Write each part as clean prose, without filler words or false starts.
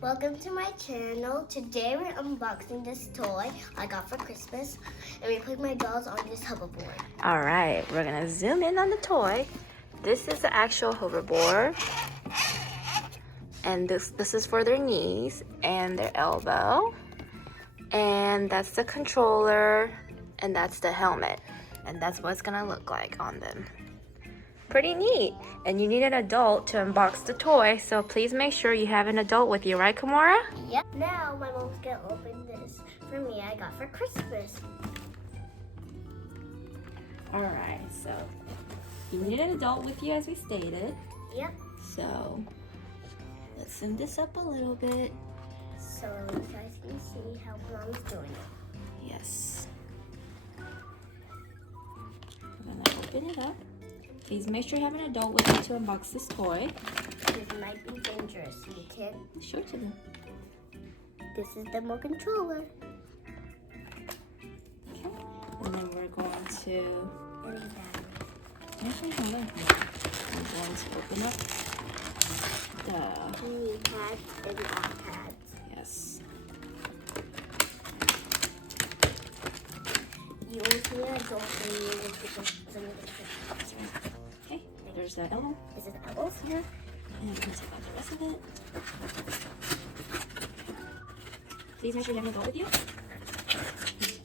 Welcome to my channel. Today we're unboxing this toy I got for Christmas, and we're putting my dolls on this hoverboard. All right, we're gonna zoom in on the toy. This is the actual hoverboard, and this is for their knees and their elbow, and that's the controller, and that's the helmet, and that's what it's gonna look like on them. Pretty neat. And you need an adult to unbox the toy, so please make sure you have an adult with you, right, Kimora? Yep. Now my mom's gonna open this for me I got for Christmas. All right, so you need an adult with you as we stated. Yep. So let's zoom this up a little bit. So you guys can see how mom's doing it. Yes. We're gonna open it up. Please make sure you have an adult with you to unbox this toy. This might be dangerous. You can't Show it to them. This is the remote controller. Okay. And then we're going to actually hold on. We're going to open up the knee pads and off pads. yes. You will see an adult when you will pick up some of the Okay, there's the elbow. This is the elbows here. And we're going to take out the rest of it. Please make sure you have an adult with you.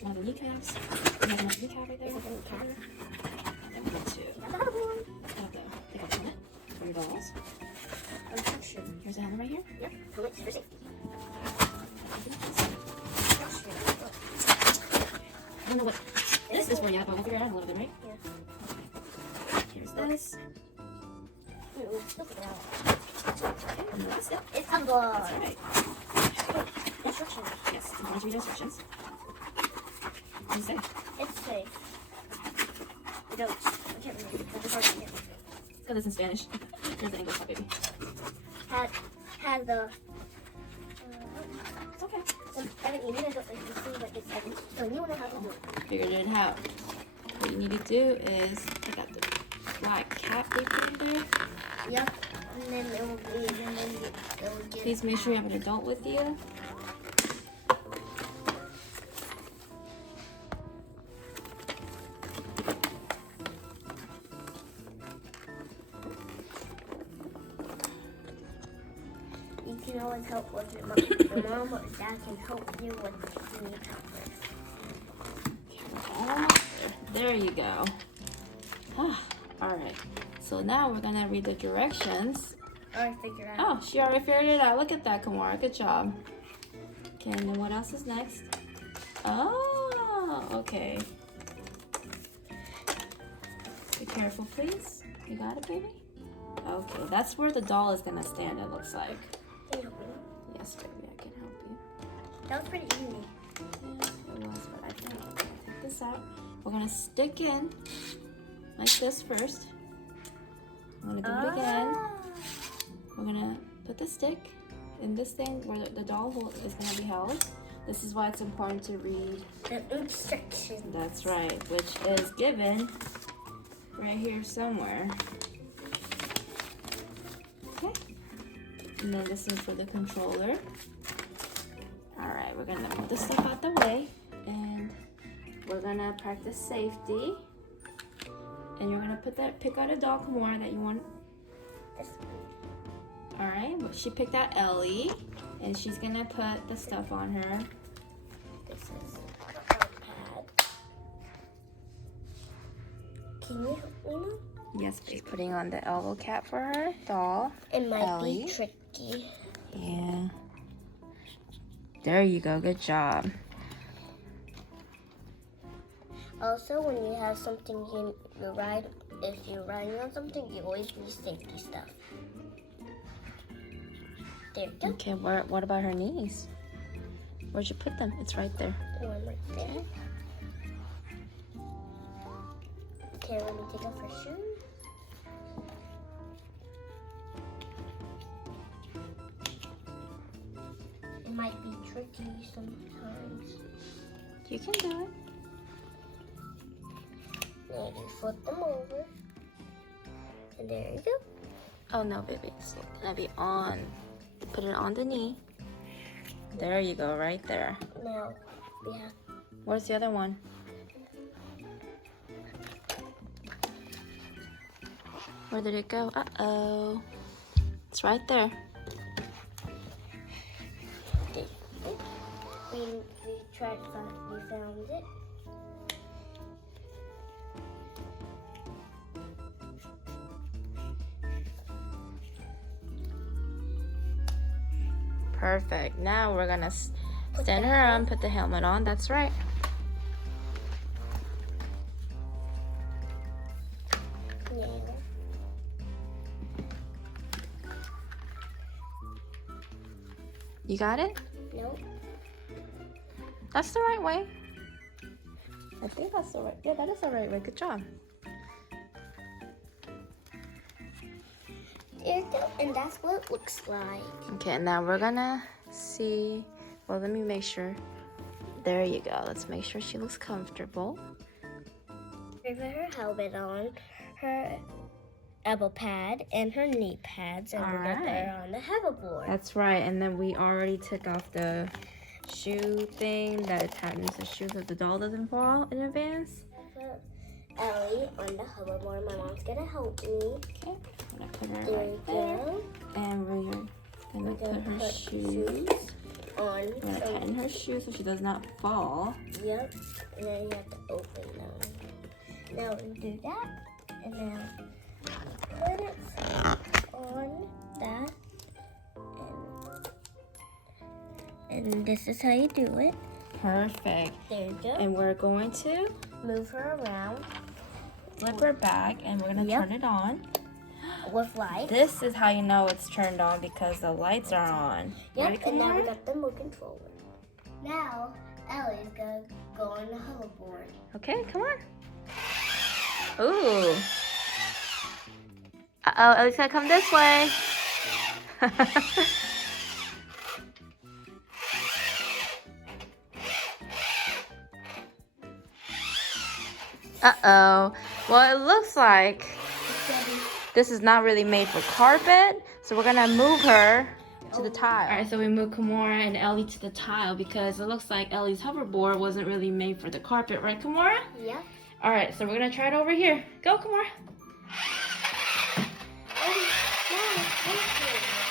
One of the kneecaps. We have another kneecap right there. This is the kneecap. Then we're going to pick up the helmet for your dolls. Here's the helmet right here. Yep, helmets for safety. I don't know what this is for yet, but we'll figure it out in a little bit, right? Yeah. Here's this. We'll figure it out. Okay, and the last step. It's a ball. That's right. Instructions. Yes, I'm going to read the instructions. What do you say? It's safe. I can't read it. It's hard to read. Let's go this in Spanish. Here's the English one, baby. Has the It's okay. I haven't even know you see what it's like. So you know how to do it. Figured it out. What you need to do is take out the black cap they put in there. Yep. And then it will be, and then it will get. Please make sure you have an adult with you. You can always help with your mom or dad can help you with what you need help with. There you go. Alright, so now we're gonna read the directions. Or figure out. Oh, she already figured it out. Look at that, Kimora. Good job. Okay, and then what else is next? Oh, okay. Be careful, please. You got it, baby? Okay, that's where the doll is gonna stand, it looks like. Can you help me? Yes, baby, I can help you. That was pretty easy. Yeah, it was, but I can take this out. We're gonna stick in like this first. I'm gonna do it again. We're gonna put the stick in this thing where the doll is gonna be held. This is why it's important to read The instructions. that's right, which is given right here somewhere. Okay. And then this is for the controller. Alright, we're gonna move this stuff out the way and we're gonna practice safety. And you're gonna pick out a doll, Kimora, that you want. Alright, well, she picked out Elly, and she's gonna put the stuff on her. This is the pad. Can you help me now? Yes, she's putting on the elbow cap for her doll. It might Elly. be tricky. Yeah. There you go, good job. Also, when you have something you ride, if you're riding on something, you always need safety stuff. There you go. Okay, what about her knees? Where'd you put them? It's right there. One right there. Okay, let me take off her shoe. It might be tricky sometimes. You can do it. Maybe flip them over. And there you go. Oh no, baby, it's gonna be on. Put it on the knee. There you go, right there. Now, yeah. Where's the other one? Where did it go? Uh-oh. It's right there. We tried to find, we found it. Perfect. Now we're gonna stand her on, put the helmet on. That's right. Yeah. You got it? Nope. That's the right way. I think that's the right. Yeah, that is the right way. Good job. There you go. And that's what it looks like. Okay, now we're gonna see. Well, let me make sure. There you go. Let's make sure she looks comfortable. We put her helmet on, her elbow pad, and her knee pads, and we're gonna put her on the hoverboard. That's right. And then we already took off the shoe thing that tightens the shoe so the doll doesn't fall in advance. Put Elly on the hoverboard. My mom's gonna help me. Okay, I'm gonna put her There right you there. go. And we're gonna We're put gonna her put shoes. On. We're gonna tighten her shoes so she does not fall. Yep. And then you have to open them. Now we do that. And now put it on that. And this is how you do it. Perfect. There you go. And we're going to Move her around flip her back and we're gonna turn it on. with lights. This is how you know it's turned on because the lights are on. Yep, Ready, and now we Kimora? got the remote controller. Now, Elly's gonna go on the hoverboard. Okay, come on. Ooh. Uh-oh, Ellie's gonna come this way. Uh-oh. Well, it looks like this is not really made for carpet, so we're gonna move her to the tile. All right, so we moved Kimora and Elly to the tile because it looks like Ellie's hoverboard wasn't really made for the carpet, right, Kimora? Yeah. All right, so we're gonna try it over here. Go, Kimora.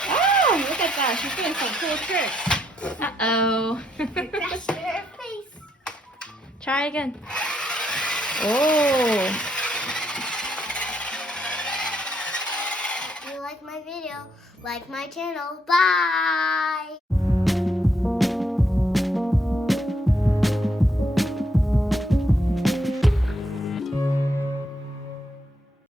Oh, look at that. She's doing some cool tricks. Uh-oh. Crashed her face. Try again. Oh. If you like my video, like my channel. Bye!